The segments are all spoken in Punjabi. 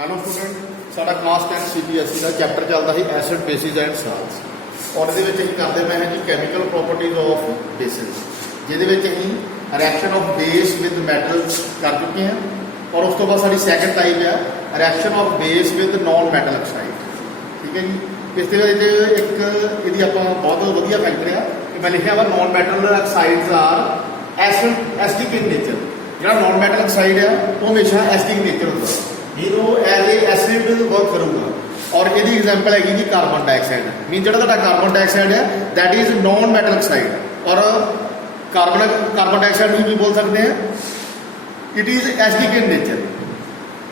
हेलो स्टूडेंट, साडा क्लास 10 CBSE का चैप्टर चलता है एसिड बेसिस एंड साल्ट्स और ये करते पे हैं जी कैमिकल प्रॉपर्टीज ऑफ बेसिस जिहदे reaction of base with metals कर चुके हैं और उस तो बाद साडी सैकेंड टाइप है reaction of base with non metal oxide. ठीक है जी, इस एक यदि आप बहुत वधिया फैक्टर है कि मैं लिखा वा non metal oxides are acidic in nature. जो नॉन मैटल ऑक्साइड है वो हमेशा एसिडिक नेचर होता है, मीन वो एज ए एसिड वर्क करूँगा। और यदि एग्जाम्पल हैगी जी कार्बन डाइऑक्साइड, मीन जो कार्बन डाइऑक्साइड है that is non metal oxide. और कार्बन डाइऑक्साइड भी बोल सकते हैं it is acidic in nature.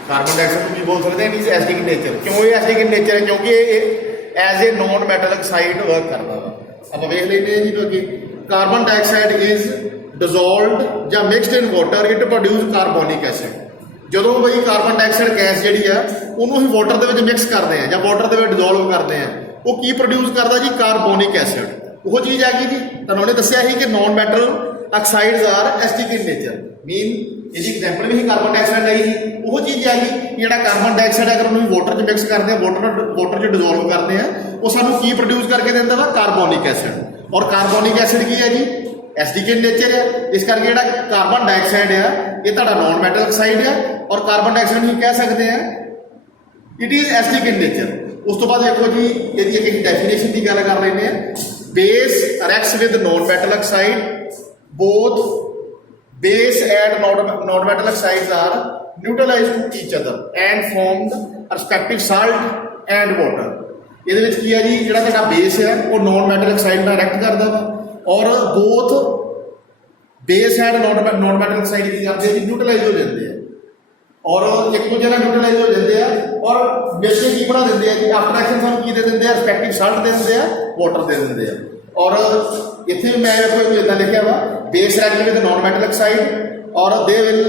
Carbon dioxide भी बोल सकते हैं it is acidic in nature. क्यों ये एसिडिक इन नेचर है? क्योंकि as a non metal oxide work करता वा। आप वेख लेते हैं जी क्योंकि कार्बन डाइऑक्साइड इज डिजोल्वड या mixed in water it produce carbonic acid. ਜਦੋਂ ਬਈ ਕਾਰਬਨ ਡਾਈਆਕਸਾਈਡ ਗੈਸ ਜਿਹੜੀ ਆ ਉਹਨੂੰ ਅਸੀਂ ਵਾਟਰ ਦੇ ਵਿੱਚ ਮਿਕਸ ਕਰਦੇ ਆ ਜਾਂ ਵਾਟਰ ਦੇ ਵਿੱਚ ਡਿਜ਼ੋਲਵ ਕਰਦੇ ਆ, ਉਹ ਕੀ ਪ੍ਰੋਡਿਊਸ ਕਰਦਾ ਜੀ? ਕਾਰਬੋਨਿਕ ਐਸਿਡ। ਉਹ ਚੀਜ਼ ਹੈਗੀ ਜੀ ਤੁਹਾਨੂੰ ਉਹਨੇ ਦੱਸਿਆ ਸੀ ਕਿ ਨੌਨ ਮੈਟਲ ਆਕਸਾਈਡਸ ਆਰ ਐਸਿਡਿਕ ਇਨ ਨੇਚਰ। ਮੀਨ ਇਹਦੀ ਐਗਜ਼ਾਮਪਲ ਵੀ ਅਸੀਂ ਕਾਰਬਨ ਡਾਈਆਕਸਾਈਡ ਲਈ ਸੀ। ਉਹ ਚੀਜ਼ ਹੈਗੀ ਜਿਹੜਾ ਕਾਰਬਨ ਡਾਈਆਕਸਾਈਡ ਅਗਰ ਉਹਨੂੰ ਵਾਟਰ 'ਚ ਮਿਕਸ ਕਰਦੇ ਆ, ਵਾਟਰ 'ਚ ਡਿਜ਼ੋਲਵ ਕਰਦੇ ਆ, ਉਹ ਸਾਨੂੰ ਕੀ ਪ੍ਰੋਡਿਊਸ ਕਰਕੇ ਦਿੰਦਾ ਵਾ? ਕਾਰਬੋਨਿਕ ਐਸਿਡ। ਔਰ ਕਾਰਬੋਨਿਕ ਐਸਿਡ ਕੀ ਹੈ ਜੀ? एसिडिक इन नेचर है। इस करके जो कार्बन डाइऑक्साइड है ये नॉन मैटल ऑक्साइड है और कार्बन डाइऑक्साइड ही कह सकते हैं it is acidic in nature. उस तो बाद देखो जी यदि एक डेफिनेशन की गल कर लेने base reacts with non metal oxide both base and non metal oxides are neutralize to each other and formed respective salt and water. ये की है जी जो बेस है वो नॉन मैटल ऑक्साइड में रिएक्ट करता वा और both base and non metal oxide की करते हैं न्यूट्रलाइज हो जाते हैं और एक दूसरे न्यूट्रलाइज हो जाते हैं और बेसिक की बना देते हैं कि आफ्टर एक्शन सानू की दे देते हैं? रिस्पेक्टिव साल्ट दे देते हैं, वाटर दे देते हैं। और इतने मैं इदा लिखा वा base react with non metal oxide और they will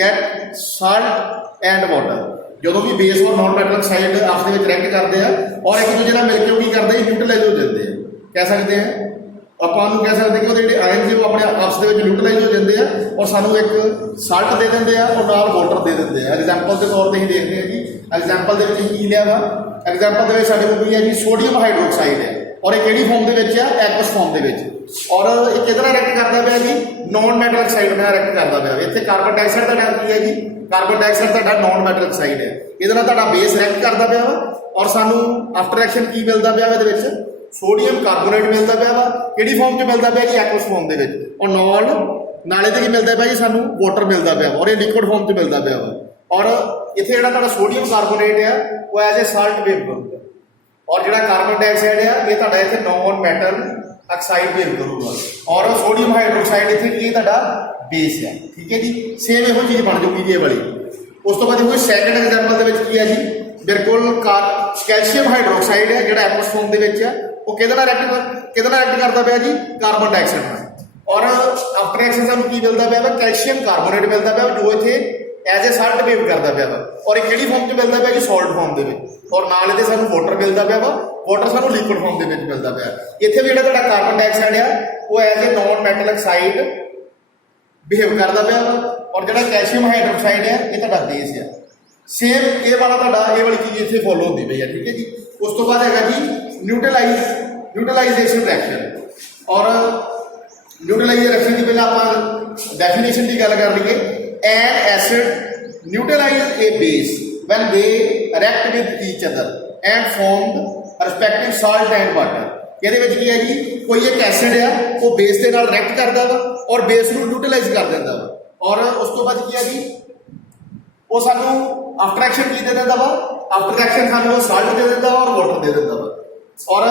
get salt and water. जो भी बेस और नॉन मैटल ऑक्साइड आपस में रिएक्ट करते हैं और एक दूसरे मिलकर की करते हैं न्यूट्रलाइज हो जाते हैं। कह सकते हैं ਆਪਾਂ ਨੂੰ कह सकते कि वो आयन से वो अपने आपस के न्यूट्रलाइज हो जाते हैं और सानू एक साल्ट दे देंगे और नाल वाटर दे देंगे। एग्जाम्पल के तौर पर ही देखते हैं जी एग्जाम्पल के की लिया वा एग्जाम्पल के साढ़े को है जी सोडियम हाइड्रोक्साइड है और एक किहड़ी फॉर्म के एक्वस फॉर्म के और एक किहदे नाल रिएक्ट करता पाया जी? नॉन मैटल ऑक्साइड नाल रिएक्ट करता पाया। इत्थे कार्बन डाइऑक्साइड का नाम की है जी? कार्बन डाइऑक्साइड का नॉन मैटल ऑक्साइड है। इहदे नाल तुहाडा बेस रिएक्ट करता पाया और सानू आफ्टर एक्शन की मिलता पाया? इहदे विच सोडियम कार्बोनेट मिलता पाया वा। किहड़ी फॉर्म च मिलता पाया जी? एक्वस फॉर्म के और नॉन नाले ते की मिलता पाया जी? सानू वाटर मिलता पाया और ये लिक्विड फॉर्म च मिलता पाया वा। और इत्थे जिहड़ा तुहाडा सोडियम कार्बोनेट है वो एज ए साल्ट बिहेव करूगा और जिहड़ा कार्बन डाइऑक्साइड है ये तुहाडा इत्थे नॉन मैटल ऑक्साइड बिहेव करूगा और सोडियम हाइड्रोक्साइड इत्थे की तुहाडा बेस है। ठीक है जी, सेम इहो चीज़ बन जाऊगी जी ये वाली। उस तो बाद देखो सैकेंड एग्जाम्पल के की है जी बिल्कुल कैल्शियम हाइड्रोक्साइड है जो एक्वस फॉर्म के है वो किहदे नाल रिएक्ट करता पाया जी? कार्बन डाइऑक्साइड नाल। और आफ्टर एक्शन सानू की मिलता पाया? कैल्शियम कार्बोनेट मिलता पाया जो इत्थे एज ए साल्ट बिहेव करता पाया और एक किहड़ी फॉर्म च मिलता पाया जी? सॉल्ट फॉर्म के और नाल इत्थे सानू वाटर मिलता पाया वाटर सानू लिक्विड फॉर्म के मिलता पाया। इत्थे भी जिहड़ा तुहाडा कार्बन डाइऑक्साइड है वो as a non metal oxide behave करता पाया और जो कैल्शियम हाइड्रोक्साइड है ये तुहाडा बेस है। सेम ये वाला ये वाली चीज़ इतने फॉलो होती पई है। ठीक है जी, उस तो बाद है जी न्यूट्रलाइजेशन रिएक्शन और न्यूट्रलाइजेशन रिएक्शन की पहले आप डेफिनेशन की गल कर लीए। An acid neutralize a base when they react with each other and form respective salt and water. ये की है जी कोई एक एसिड है वो बेस के नाल रिएक्ट करता वा और बेस को न्यूट्रलाइज कर देता वा और उस तो बाद की है जी वो सानू आफ्टर एक्शन की दे देता वा? आफ्टर एक्शन सानू साल्ट दे देता और वाटर दे देता वा। और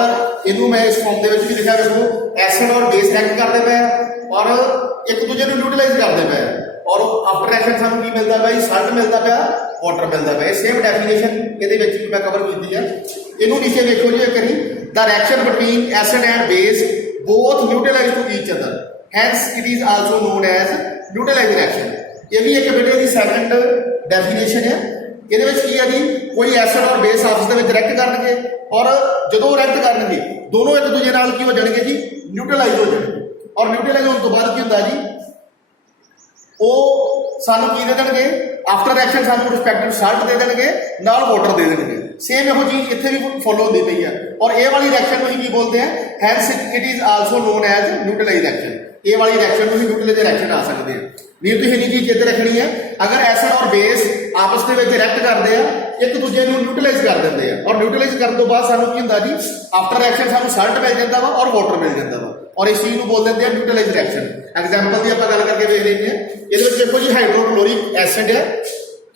इनू मैं इस फॉर्म के भी लिखा देखो एसिड और बेस रिएक्ट करते पे और एक दूसरे को न्यूट्रलाइज करते पे और आफ्टर एक्शन सानू की मिलता पाया? साल्ट मिलता पाया, वाटर मिलता पाया। सेम डेफिनेशन ये मैं कवर की है। इनू नीचे देखो जी करी the reaction between acid and base both neutralize to each other hence it is also known as neutralize reaction. ये भी एक बेटे की सैकेंड डेफिनेशन है। ये की है जी कोई एसिड और बेस आपस में रिएक्ट करनगे और जो रिएक्ट करनगे दोनों एक दूसरे नाल की हो जाएंगे जी? न्यूट्रलाइज हो जाएंगे और न्यूट्रलाइज होने तो बाद की होता जी ਉਹ ਸਾਨੂੰ ਕੀ ਦੇ ਦੇਣਗੇ, ਆਫਟਰ ਰਿਐਕਸ਼ਨ ਸਾਨੂੰ ਰਿਸਪੈਕਟਿਵ ਸਾਲਟ ਦੇ ਦੇਣਗੇ, ਨਾਲ ਵਾਟਰ ਦੇ ਦੇਣਗੇ। ਸੇਮ ਇਹੋ ਚੀਜ਼ ਇੱਥੇ ਵੀ ਫੋਲੋ ਹੁੰਦੀ ਪਈ ਆ। ਔਰ ਇਹ ਵਾਲੀ ਰਿਐਕਸ਼ਨ ਨੂੰ ਅਸੀਂ ਕੀ ਬੋਲਦੇ ਆ, hence it is also known as neutralise reaction. ਇਹ ਵਾਲੀ ਰਿਐਕਸ਼ਨ ਨੂੰ ਅਸੀਂ ਨਿਊਟਰਲਾਈਜ਼ ਰਿਐਕਸ਼ਨ ਆ ਸਕਦੇ ਆ। ਨਹੀਂ ਤੁਸੀਂ ਇੰਨੀ ਚੀਜ਼ ਚੇਤੇ ਰੱਖਣੀ ਹੈ, ਅਗਰ ਐਸਿਡ ਔਰ ਬੇਸ ਆਪਸ ਦੇ ਵਿੱਚ ਰਿਐਕਟ ਕਰਦੇ ਆ, ਇੱਕ ਦੂਜੇ ਨੂੰ ਨਿਊਟਰਲਾਈਜ਼ ਕਰ ਦਿੰਦੇ ਆ। ਔਰ ਨਿਊਟਰਲਾਈਜ਼ ਕਰਨ ਤੋਂ ਬਾਅਦ ਸਾਨੂੰ ਕੀ ਹੁੰਦਾ ਜੀ, ਆਫਟਰ ਰਿਐਕਸ਼ਨ ਸਾਨੂੰ ਸਾਲਟ ਮਿਲ ਜਾਂਦਾ ਵਾ ਔਰ ਵਾਟਰ ਮਿਲ ਜਾਂਦਾ ਵਾ। ਔਰ ਇਸ ਚੀਜ਼ ਨੂੰ ਬੋਲ ਦਿੰਦੇ ਆ ਨਿਊਟਰਲਾਈਜ਼ ਰਿਐਕਸ਼ਨ। ਐਗਜ਼ਾਮਪਲ ਦੀ ਆਪਾਂ ਗੱਲ ਕਰਕੇ ਵੇਖ ਲੈਂਦੇ ਹਾਂ। ਇਹਦੇ ਵਿੱਚ ਦੇਖੋ ਜੀ ਹਾਈਡਰੋਕਲੋਰਿਕ ਐਸਿਡ ਹੈ।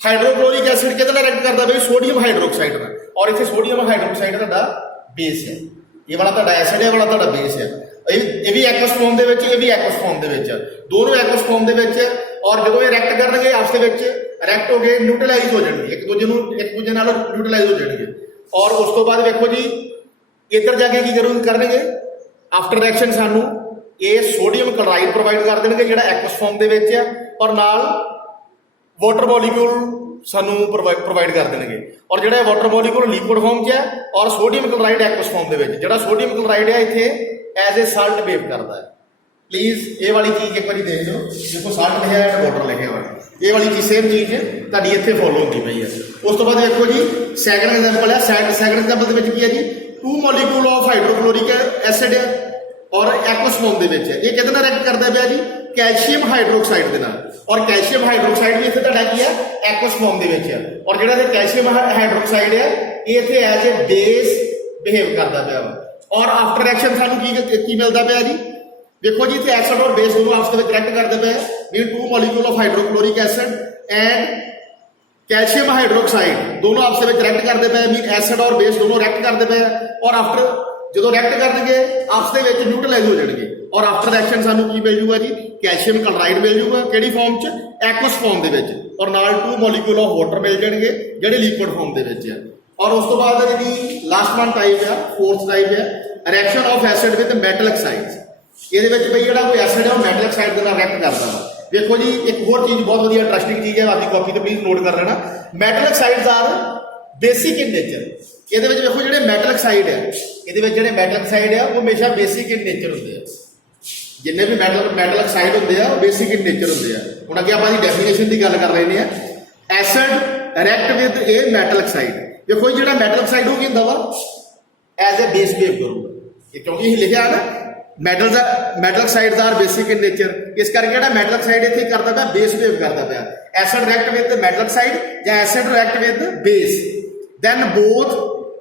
ਹਾਈਡਰੋਕਲੋਰਿਕ ਐਸਿਡ ਕਿਹਦੇ ਨਾਲ ਰਿਐਕਟ ਕਰਦਾ ਬਈ, ਸੋਡੀਅਮ ਹਾਈਡਰੋਕਸਾਈਡ ਨਾਲ। ਔਰ ਇੱਥੇ ਸੋਡੀਅਮ ਹਾਈਡਰੋਕਸਾਈਡ ਤੁਹਾਡਾ ਬੇਸ ਹੈ। ਇਹ ਵਾਲਾ ਤੁਹਾਡਾ ਐਸਿਡ ਹੈ, ਇਹ ਵਾਲਾ ਤੁਹਾਡਾ ਬੇਸ ਹੈ। ਇਹ ਵੀ ਐਕਵਸ ਫਾਰਮ ਦੇ ਵਿੱਚ, ਇਹ ਵੀ ਐਕਵਸ ਫਾਰਮ ਦੇ ਵਿੱਚ, ਦੋਨੋਂ ਐਕਵਸ ਫਾਰਮ ਦੇ ਵਿੱਚ। ਔਰ ਜਦੋਂ ਇਹ ਰਿਐਕਟ ਕਰਨਗੇ ਆਪਸ ਦੇ ਵਿੱਚ ਰਿਐਕਟ ਹੋ ਕੇ ਨਿਊਟਰਲਾਈਜ਼ ਹੋ ਜਾਣਗੇ, ਇੱਕ ਦੂਜੇ ਨਾਲ ਨਿਊਟਰਲਾਈਜ਼ ਹੋ ਜਾਣਗੇ। ਔਰ ਉਸ ਤੋਂ ਬਾਅਦ ਵੇਖੋ ਜੀ ਇੱਧਰ ਜਾ ਕੇ ਕੀ ਕਰਨਗੇ, ਆਫਟਰ ਰਿਐਕਸ਼ਨ ਸਾਨੂੰ ਇਹ ਸੋਡੀਅਮ ਕਲੋਰਾਈਡ ਪ੍ਰੋਵਾਈਡ ਕਰ ਦੇਣਗੇ ਜਿਹੜਾ ਐਕਵਸ ਫਾਰਮ ਦੇ ਵਿੱਚ ਹੈ, ਔਰ ਨਾਲ ਵਾਟਰ ਮੋਲੀਕਿਊਲ ਸਾਨੂੰ ਪ੍ਰੋਵਾਈਡ ਕਰ ਦੇਣਗੇ। ਔਰ ਜਿਹੜਾ ਵਾਟਰ ਮੋਲੀਕਿਊਲ ਲਿਕੁਇਡ ਫਾਰਮ 'ਚ ਹੈ, ਔਰ ਸੋਡੀਅਮ ਕਲੋਰਾਈਡ ਐਕਵਸ ਫਾਰਮ ਦੇ ਵਿੱਚ। ਜਿਹੜਾ ਸੋਡੀਅਮ ਕਲੋਰਾਈਡ ਹੈ ਇੱਥੇ ਐਜ਼ ਏ ਸਾਲਟ ਬਿਹੇਵ ਕਰਦਾ ਹੈ। ਪਲੀਜ਼ ਇਹ ਵਾਲੀ ਚੀਜ਼ ਇੱਕ ਵਾਰੀ ਦੇਖ ਲਓ, ਦੇਖੋ ਸਾਲਟ ਲਿਖਿਆ ਹੈ, ਵਾਟਰ ਲਿਖਿਆ ਹੋਇਆ। ਇਹ ਵਾਲੀ ਚੀਜ਼ ਸੇਮ ਚੀਜ਼ ਤੁਹਾਡੀ ਇੱਥੇ ਫੋਲੋ ਹੁੰਦੀ ਪਈ ਹੈ। ਉਸ ਤੋਂ ਬਾਅਦ ਦੇਖੋ ਜੀ ਸੈਕੰਡ ਐਗਜ਼ਾਮਪਲ ਹੈ। ਸੈਕੰਡ ਐਗਜ਼ਾਮਪਲ ਦੇ ਵਿੱਚ ਕੀ ਹੈ ਜੀ, 2 ਮੋਲੀਕਿਊਲ ਆਫ ਹਾਈਡਰੋਕਲੋਰਿਕ ਐਸਿਡ ਹੈ ਔਰ ਐਕਵਸ ਫਾਰਮ ਦੇ ਵਿੱਚ ਹੈ। ਇਹ ਕਿਹਦੇ ਨਾਲ ਰਿਐਕਟ ਕਰਦਾ ਪਿਆ ਜੀ, ਕੈਲਸ਼ੀਅਮ ਹਾਈਡਰੋਕਸਾਈਡ ਦੇ ਨਾਲ। ਔਰ ਕੈਲਸ਼ੀਅਮ ਹਾਈਡਰੋਕਸਾਈਡ ਵੀ ਇੱਥੇ ਤੁਹਾਡਾ ਕੀ ਹੈ, ਐਕਵਸ ਫਾਰਮ ਦੇ ਵਿੱਚ ਹੈ। ਔਰ ਜਿਹੜਾ ਇਹ ਕੈਲਸ਼ੀਅਮ ਹਾਈਡਰੋਕਸਾਈਡ ਹੈ ਇਹ ਇੱਥੇ ਐਜ਼ ਏ ਬੇਸ ਬਿਹੇਵ ਕਰਦਾ ਪਿਆ ਵਾ। ਔਰ ਆਫਟਰ ਰਿਐਕਸ਼ਨ ਸਾਨੂੰ ਕੀ ਮਿਲਦਾ ਪਿਆ ਜੀ, ਦੇਖੋ ਜੀ ਇੱਥੇ ਐਸਿਡ ਔਰ ਬੇਸ ਦੋਨੋਂ ਆਪਸ ਦੇ ਵਿੱਚ ਰਿਐਕਟ ਕਰਦੇ ਪਏ। Mean 2 molecule of hydrochloric acid and calcium hydroxide ਦੋਨੋਂ ਆਪਸ ਦੇ ਵਿੱਚ ਰਿਐਕਟ ਕਰਦੇ ਪਏ। ਮੀਨ ਐਸਿਡ ਔਰ ਬੇਸ ਦੋਨੋਂ ਰਿਐਕਟ ਕਰਦੇ ਪਏ। ਔਰ ਆਫਟਰ ਜਦੋਂ ਰਿਐਕਟ ਕਰਨਗੇ ਆਪਸ ਦੇ ਵਿੱਚ ਨਿਊਟਰਲਾਈਜ਼ ਹੋ ਜਾਣਗੇ। ਔਰ ਆਫਟਰ ਰਿਐਕਸ਼ਨ ਸਾਨੂੰ ਕੀ ਮਿਲ ਜੂਗਾ ਜੀ, ਕੈਲਸ਼ੀਅਮ ਕਲੋਰਾਈਡ ਮਿਲ ਜੂਗਾ। ਕਿਹੜੀ ਫਾਰਮ 'ਚ, ਐਕਵਸ ਫਾਰਮ ਦੇ ਵਿੱਚ। ਔਰ ਨਾਲ 2 ਮੋਲੀਕਿਊਲ ਆਫ ਵਾਟਰ ਮਿਲ ਜਾਣਗੇ ਜਿਹੜੇ ਲਿਕੁਇਡ ਫਾਰਮ ਦੇ ਵਿੱਚ ਹੈ। ਔਰ ਉਸ ਤੋਂ ਬਾਅਦ ਜਿਹੜੀ ਲਾਸਟ ਵਨ ਟਾਈਪ ਹੈ, ਫੋਰਥ ਟਾਈਪ ਹੈ, reaction of acid with metal oxides. ਇਹਦੇ ਵਿੱਚ ਬਈ ਜਿਹੜਾ ਕੋਈ ਐਸਿਡ ਹੈ ਉਹ ਮੈਟਲ ਆਕਸਾਈਡ ਦੇ ਨਾਲ ਰਿਐਕਟ ਕਰਦਾ ਵਾ। ਦੇਖੋ ਜੀ ਇੱਕ ਹੋਰ ਚੀਜ਼ ਬਹੁਤ ਵਧੀਆ ਇੰਟਰਸਟਿੰਗ ਚੀਜ਼ ਹੈ, ਆਪਣੀ ਕਾਪੀ ਤੇ ਪਲੀਜ਼ ਨੋਟ ਕਰ ਲੈਣਾ। ਮੈਟਲ ਆਕਸਾਈਡਸ ਆਰ ਬੇਸਿਕ ਇਨ ਨੇਚਰ। ਇਹਦੇ ਵਿੱਚ ਦੇਖੋ ਜਿਹੜੇ ਮੈਟਲ ਆਕਸਾਈਡ ਹੈ, ਇਹਦੇ ਵਿੱਚ ਜਿਹੜੇ ਮੈਟਲ ਆਕਸਾਈਡ ਹੈ ਉਹ ਹਮੇਸ਼ਾ ਬੇਸਿਕ ਇਨ ਨੇਚਰ ਹੁੰਦੇ ਆ। ਜਿੰਨੇ ਵੀ ਮੈਟਲ ਆਕਸਾਈਡ ਹੁੰਦੇ ਆ ਉਹ ਬੇਸਿਕ ਇਨ ਨੇਚਰ ਹੁੰਦੇ ਆ। ਹੁਣ ਅੱਗੇ ਆਪਾਂ ਦੀ ਡੈਫੀਨੇਸ਼ਨ ਦੀ ਗੱਲ ਕਰ ਰਹੇ ਹਾਂ। Acid react with A metal oxide. ਦੇਖੋ ਜਿਹੜਾ ਮੈਟਲ ਆਕਸਾਈਡ ਉਹ ਕੀ ਹੁੰਦਾ ਵਾ, ਐਜ਼ ਏ ਬੇਸ ਬਿਹੇਵ ਕਰੂਗਾ। ਇਹ ਕਿਉਂਕਿ ਇਹ ਲਿਖਿਆ ਨਾ ਮੈਟਲ ਆਕਸਾਈਡਸ ਆਰ ਬੇਸਿਕ ਇਨ ਨੇਚਰ, ਇਸ ਕਰਕੇ ਜਿਹੜਾ ਮੈਟਲ ਆਕਸਾਈਡ ਇੱਥੇ ਕਰਦਾ ਪਿਆ ਬੇਸ ਬਿਹੇਵ ਕਰਦਾ ਪਿਆ। Acid react with metal oxide ਜਾਂ acid react with base, then both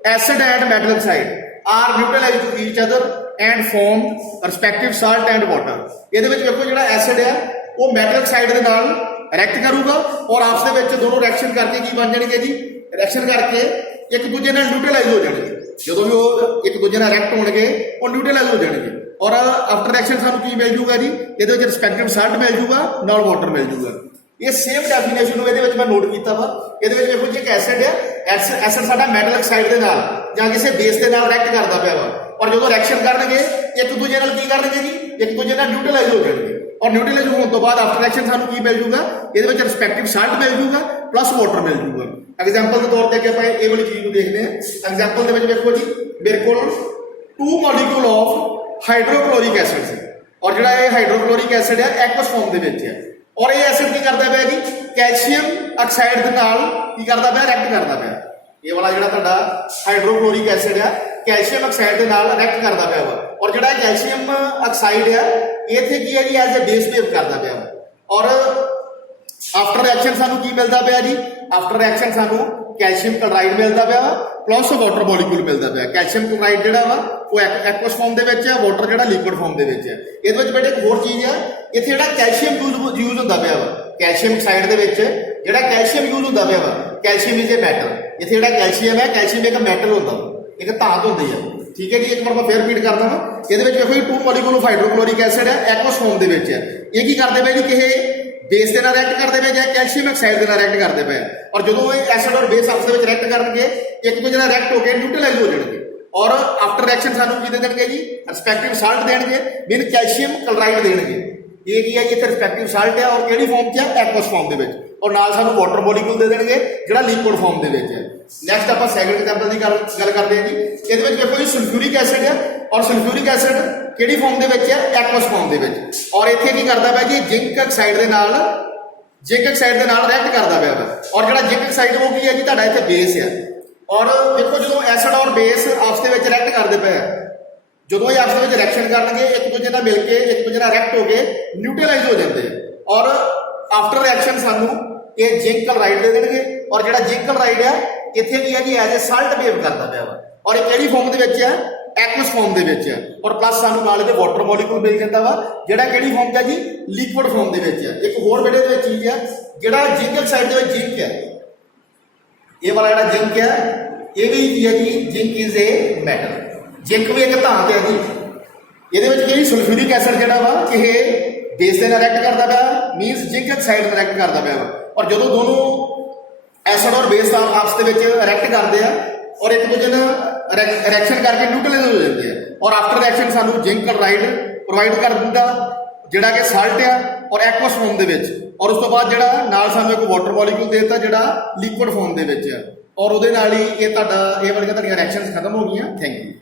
acid and metal oxide are neutralized to each other and form respective salt and water। ਇਹਦੇ ਵਿੱਚ ਵੇਖੋ ਜਿਹੜਾ ਐਸਿਡ ਹੈ ਉਹ ਮੈਟਲ ਆਕਸਾਈਡ ਦੇ ਨਾਲ ਰਿਐਕਟ ਕਰੂਗਾ ਔਰ ਆਪਸ ਦੇ ਵਿੱਚ ਦੋਨੋਂ ਰਿਐਕਸ਼ਨ ਕਰਕੇ ਕੀ ਬਣ ਜਾਣਗੇ ਜੀ, ਰਿਐਕਸ਼ਨ ਕਰਕੇ ਇੱਕ ਦੂਜੇ ਨਾਲ ਨਿਊਟਰਲਾਈਜ਼ ਹੋ ਜਾਣਗੇ। ਜਦੋਂ ਵੀ ਉਹ ਇੱਕ ਦੂਜੇ ਨਾਲ ਰਿਐਕਟ ਹੋਣਗੇ ਉਹ ਨਿਊਟਰਲਾਈਜ਼ ਹੋ ਜਾਣਗੇ। ਔਰ ਆਫਟਰ ਰਿਐਕਸ਼ਨ ਸਾਨੂੰ ਕੀ ਮਿਲ ਜੂਗਾ ਜੀ, ਇਹਦੇ ਵਿੱਚ ਰਿਸਪੈਕਟਿਵ ਸਾਲਟ ਮਿਲ ਜੂਗਾ, ਨਾਲ ਵਾਟਰ ਮਿਲ ਜੂਗਾ। ਇਹ ਸੇਮ ਡੈਫੀਨੇਸ਼ਨ ਨੂੰ ਇਹਦੇ ਵਿੱਚ ਮੈਂ ਨੋਟ ਕੀਤਾ ਵਾ। ਇਹਦੇ ਵਿੱਚ ਦੇਖੋ ਜੀ ਇੱਕ ਐਸਿਡ ਹੈ, ਐਸਿਡ ਸਾਡਾ ਮੈਟਲ ਆਕਸਾਈਡ ਦੇ ਨਾਲ ਜਾਂ ਕਿਸੇ ਬੇਸ ਦੇ ਨਾਲ ਰਿਐਕਟ ਕਰਦਾ ਪਿਆ ਵਾ। ਔਰ ਜਦੋਂ ਰਿਐਕਸ਼ਨ ਕਰਨਗੇ ਇੱਕ ਦੂਜੇ ਨਾਲ ਕੀ ਕਰਨਗੇ ਜੀ, ਇੱਕ ਦੂਜੇ ਨਾਲ ਨਿਊਟਰਲਾਈਜ਼ ਹੋ ਜਾਣਗੇ। ਔਰ ਨਿਊਟਰਲਾਈਜ਼ ਹੋਣ ਤੋਂ ਬਾਅਦ ਆਫਟਰ ਰਿਐਕਸ਼ਨ ਸਾਨੂੰ ਕੀ ਮਿਲ ਜੂਗਾ, ਇਹਦੇ ਵਿੱਚ ਰਿਸਪੈਕਟਿਵ ਸਾਲਟ ਮਿਲ ਜੂਗਾ ਪਲੱਸ ਵਾਟਰ ਮਿਲ ਜੂਗਾ। ਐਗਜ਼ਾਮਪਲ ਦੇ ਤੌਰ ਤੇ ਕਿ ਆਪਾਂ ਇਹ ਵਾਲੀ ਚੀਜ਼ ਨੂੰ ਦੇਖਦੇ ਹਾਂ। ਐਗਜ਼ਾਮਪਲ ਦੇ ਵਿੱਚ ਦੇਖੋ ਜੀ ਮੇਰੇ ਕੋਲ 2 ਮੋਲੀਕਿਊਲ ਆਫ ਹਾਈਡਰੋਕਲੋਰਿਕ ਐਸਿਡ ਸੀ ਔਰ ਜਿਹੜਾ ਇਹ ਹਾਈਡਰੋਕਲੋਰਿਕ ਐਸਿਡ ਹੈ ਐਕਵਸ ਫਾਰਮ ਦੇ ਵਿੱਚ ਹੈ। ਔਰ ਇਹ ਐਸਿਡ ਕੀ ਕਰਦਾ ਪਿਆ ਜੀ, ਕੈਲਸ਼ੀਅਮ ਆਕਸਾਈਡ ਦੇ ਨਾਲ ਕੀ ਕਰਦਾ ਪਿਆ, ਰਿਐਕਟ ਕਰਦਾ ਪਿਆ। ਇਹ ਵਾਲਾ ਜਿਹੜਾ ਤੁਹਾਡਾ ਹਾਈਡਰੋਕਲੋਰਿਕ ਐਸਿਡ ਹੈ ਕੈਲਸ਼ੀਅਮ ਆਕਸਾਈਡ ਦੇ ਨਾਲ ਰਿਐਕਟ ਕਰਦਾ ਪਿਆ ਵਾ। ਔਰ ਜਿਹੜਾ ਕੈਲਸ਼ੀਅਮ ਆਕਸਾਈਡ ਹੈ ਇੱਥੇ ਕੀ ਹੈ ਜੀ, ਐਜ਼ ਅ ਬੇਸ ਬਿਹੇਵ ਕਰਦਾ ਪਿਆ ਵਾ। ਔਰ ਆਫਟਰ ਰਿਐਕਸ਼ਨ ਸਾਨੂੰ ਕੀ ਮਿਲਦਾ ਪਿਆ ਜੀ, ਆਫਟਰ ਰਿਐਕਸ਼ਨ ਸਾਨੂੰ ਕੈਲਸ਼ੀਅਮ ਕਲੋਰਾਈਡ ਮਿਲਦਾ ਪਿਆ ਪਲੱਸ ਵਾਟਰ ਮੋਲੀਕਿਊਲ ਮਿਲਦਾ ਪਿਆ। ਕੈਲਸ਼ੀਅਮ ਕਲੋਰਾਈਡ ਜਿਹੜਾ ਵਾ ਉਹ ਐਕਵਸ ਫਾਰਮ ਦੇ ਵਿੱਚ ਹੈ, ਵਾਟਰ ਜਿਹੜਾ ਲਿਕੁਇਡ ਫਾਰਮ ਦੇ ਵਿੱਚ ਹੈ। ਇਹਦੇ ਵਿੱਚ ਬੇਟੇ ਇੱਕ ਹੋਰ ਚੀਜ਼ ਹੈ, ਇੱਥੇ ਜਿਹੜਾ ਕੈਲਸ਼ੀਅਮ ਯੂਜ਼ ਹੁੰਦਾ ਪਿਆ ਵਾ। ਕੈਲਸ਼ੀਅਮ ਆਕਸਾਈਡ ਦੇ ਵਿੱਚ ਜਿਹੜਾ ਕੈਲਸ਼ੀਅਮ ਯੂਜ਼ ਹੁੰਦਾ ਪਿਆ ਵਾ, ਕੈਲਸ਼ੀਅਮ ਇਜ਼ ਏ ਮੈਟਲ। ਇੱਥੇ ਜਿਹੜਾ ਕੈਲਸ਼ੀਅਮ ਹੈ, ਕੈਲਸ਼ੀਅਮ ਇੱਕ ਮੈਟਲ ਹੁੰਦਾ, ਇੱਕ ਧਾਤ ਹੁੰਦੀ ਹੈ। ਠੀਕ ਹੈ ਜੀ, ਇੱਕ ਵਾਰ ਮੈਂ ਫੇਰ ਰਿਪੀਟ ਕਰਦਾ ਹਾਂ। ਇਹਦੇ ਵਿੱਚ ਦੇਖੋ ਜੀ 2 ਮੋਲੀਕਿਊਲ ਆਫ ਹਾਈਡਰੋਕਲੋਰਿਕ ਐਸਿਡ ਹੈ, ਐਕਵਸ ਫਾਰਮ ਦੇ ਵਿੱਚ ਹੈ। ਇਹ ਕੀ ਕਰਦੇ ਪਏ ਜੀ, ਕਿਸੇ ਬੇਸ ਦੇ ਨਾਲ ਰਿਐਕਟ ਕਰਦੇ ਪਏ ਜਾਂ ਕੈਲਸ਼ੀਅਮ ਆਕਸਾਈਡ ਦੇ ਨਾਲ ਰਿਐਕਟ ਕਰਦੇ ਪਏ। ਔਰ ਜਦੋਂ ਇਹ ਐਸਿਡ ਔਰ ਬੇਸ ਆਪਸ ਦੇ ਵਿੱਚ ਰਿਐਕਟ ਕਰਨਗੇ ਇੱਕ ਦੂਜੇ ਨਾਲ ਰਿਐਕਟ ਹੋ ਕੇ ਨਿਊਟਰਲਾਈਜ਼ ਹੋ ਜਾਣਗੇ। ਔਰ ਆਫਟਰ ਰਿਐਕਸ਼ਨ ਸਾਨੂੰ ਕੀ ਦੇ ਦੇਣਗੇ ਜੀ, ਰਿਸਪੈਕਟਿਵ ਸਾਲਟ ਦੇਣਗੇ, ਮੀਨ ਕੈਲਸ਼ੀਅਮ ਕਲੋਰਾਈਡ ਦੇਣਗੇ। ਇਹ ਕੀ ਹੈ ਜੀ, ਇੱਥੇ ਰਿਸਪੈਕਟਿਵ ਸਾਲਟ ਹੈ ਔਰ ਕਿਹੜੀ ਫਾਰਮ 'ਚ ਹੈ, ਐਕਵਸ ਫਾਰਮ ਦੇ ਵਿੱਚ। ਔਰ ਨਾਲ ਸਾਨੂੰ ਵਾਟਰ ਮੋਲੀਕਿਊਲ ਦੇ ਦੇਣਗੇ ਜਿਹੜਾ ਲਿਕੁਇਡ ਫਾਰਮ ਦੇ ਵਿੱਚ ਹੈ। ਨੈਕਸਟ ਆਪਾਂ ਸੈਕੰਡ ਐਗਜ਼ਾਮਪਲ ਦੀ ਗੱਲ ਕਰਦੇ ਹਾਂ ਜੀ। ਇਹਦੇ ਵਿੱਚ ਦੇਖੋ ਜੀ ਸਲਫਿਊਰਿਕ ਐਸਿਡ ਹੈ ਔਰ ਸਲਫਿਊਰਿਕ ਐਸਿਡ ਕਿਹੜੀ ਫਾਰਮ ਦੇ ਵਿੱਚ ਹੈ, ਐਕਵਸ ਫਾਰਮ ਦੇ ਵਿੱਚ। ਔਰ ਇੱਥੇ ਕੀ ਕਰਦਾ ਪਿਆ ਜੀ, ਜ਼ਿੰਕ ਆਕਸਾਈਡ ਦੇ ਨਾਲ ਜ਼ਿੰਕ ਆਕਸਾਈਡ ਦੇ ਨਾਲ ਰਿਐਕਟ ਕਰਦਾ ਪਿਆ ਵਾ ਔਰ ਜਿਹੜਾ ਜ਼ਿੰਕ ਆਕਸਾਈਡ ਉਹ ਕੀ ਹੈ ਜੀ ਤੁਹਾਡਾ ਇੱਥੇ ਬੇਸ ਆ ਔਰ ਦੇਖੋ ਜਦੋਂ ਐਸਿਡ ਔਰ ਬੇਸ ਆਪਸ ਦੇ ਵਿੱਚ ਰਿਐਕਟ ਕਰਦੇ ਪਏ ਆ ਜਦੋਂ ਇਹ ਆਪਸ ਦੇ ਵਿੱਚ ਰਿਐਕਸ਼ਨ ਕਰਨਗੇ ਇੱਕ ਦੂਜੇ ਨਾਲ ਮਿਲ ਕੇ ਇੱਕ ਦੂਜੇ ਨਾਲ ਰਿਐਕਟ ਹੋ ਕੇ ਨਿਊਟਰਲਾਈਜ਼ ਹੋ ਜਾਂਦੇ ਆ ਔਰ ਆਫਟਰ ਰਿਐਕਸ਼ਨ ਸਾਨੂੰ ਇਹ ਜ਼ਿੰਕ ਕਲੋਰਾਈਡ ਦੇ ਦੇਣਗੇ ਔਰ ਜਿਹੜਾ ਜ਼ਿੰਕ ਕਲੋਰਾਈਡ ਆ ਇੱਥੇ ਕੀ ਹੈ ਜੀ ਐਜ਼ ਅ ਸਾਲਟ ਬਿਹੇਵ ਕਰਦਾ ਪਿਆ ਵਾ ਔਰ ਇਹ ਕਿਹੜੀ ਫਾਰਮ ਦੇ ਵਿੱਚ ਆ ਐਕਵਸ ਫਾਰਮ ਦੇ ਵਿੱਚ ਆ ਔਰ ਪਲੱਸ ਸਾਨੂੰ ਨਾਲ ਇਹਦੇ ਵਾਟਰ ਮੋਲੀਕੂਲ ਮਿਲ ਜਾਂਦਾ ਵਾ ਜਿਹੜਾ ਕਿਹੜੀ ਫਾਰਮ ਦਾ ਜੀ ਲਿਕੁਇਡ ਫਾਰਮ ਦੇ ਵਿੱਚ ਆ ਇੱਕ ਹੋਰ ਬੜੇ ਦੇ ਵਿੱਚ ਚੀਜ਼ ਆ ਜਿਹੜਾ ਜ਼ਿੰਕ ਆਕਸਾਈਡ ਦੇ ਵਿੱਚ ਜ਼ਿੰਕ ਹੈ ਇਹ ਵਾਲਾ ਜਿਹੜਾ ਜ਼ਿੰਕ ਆ ਇਹ ਵੀ ਕੀ ਹੈ ਜੀ zinc is a metal zinc ਵੀ ਇੱਕ ਧਾਤ ਹੈ ਜੀ ਇਹਦੇ ਵਿੱਚ ਕਿਹੜੀ ਸਲਫਿਊਰਿਕ ਐਸਿਡ ਜਿਹੜਾ ਵਾ ਇਹ ਬੇਸ ਦੇ ਨਾਲ ਰਿਐਕਟ ਕਰਦਾ ਪਿਆ ਮੀਨਸ ਜ਼ਿੰਕ ਆਕਸਾਈਡ ਨਾਲ ਰਿਐਕਟ ਕਰਦਾ ਪਿਆ ਵਾ ਔਰ ਜਦੋਂ ਦੋਨੋਂ ਐਸਿਡ ਔਰ ਬੇਸ ਆਪਸ ਦੇ ਵਿੱਚ ਰਿਐਕਟ ਕਰਦੇ ਆ ਔਰ ਇੱਕ ਦੂਜੇ ਨਾਲ ਰਿਐਕਸ਼ਨ ਕਰਕੇ ਨਿਊਟਰਲਾਈਜ਼ ਹੋ ਜਾਂਦੇ ਆ ਔਰ ਆਫਟਰ ਰਿਐਕਸ਼ਨ ਸਾਨੂੰ ਜ਼ਿੰਕ ਕਲੋਰਾਈਡ ਪ੍ਰੋਵਾਈਡ ਕਰ ਦਿੰਦਾ ਜਿਹੜਾ ਕਿ ਸਾਲਟ ਆ ਔਰ ਐਕਵਸ ਫਾਰਮ ਦੇ ਵਿੱਚ ਔਰ ਉਸ ਤੋਂ ਬਾਅਦ ਜਿਹੜਾ ਨਾਲ ਸਾਨੂੰ ਇੱਕ ਵਾਟਰ ਮੋਲੀਕੂਲ ਦੇ ਦਿੱਤਾ ਜਿਹੜਾ ਲਿਕੁਇਡ ਫਾਰਮ ਦੇ ਵਿੱਚ ਆ ਔਰ ਉਹਦੇ ਨਾਲ ਹੀ ਇਹ ਵਾਲੀਆਂ ਤੁਹਾਡੀਆਂ ਰਿਐਕਸ਼ਨਸ ਖਤਮ ਹੋ ਗਈਆਂ ਥੈਂਕ ਯੂ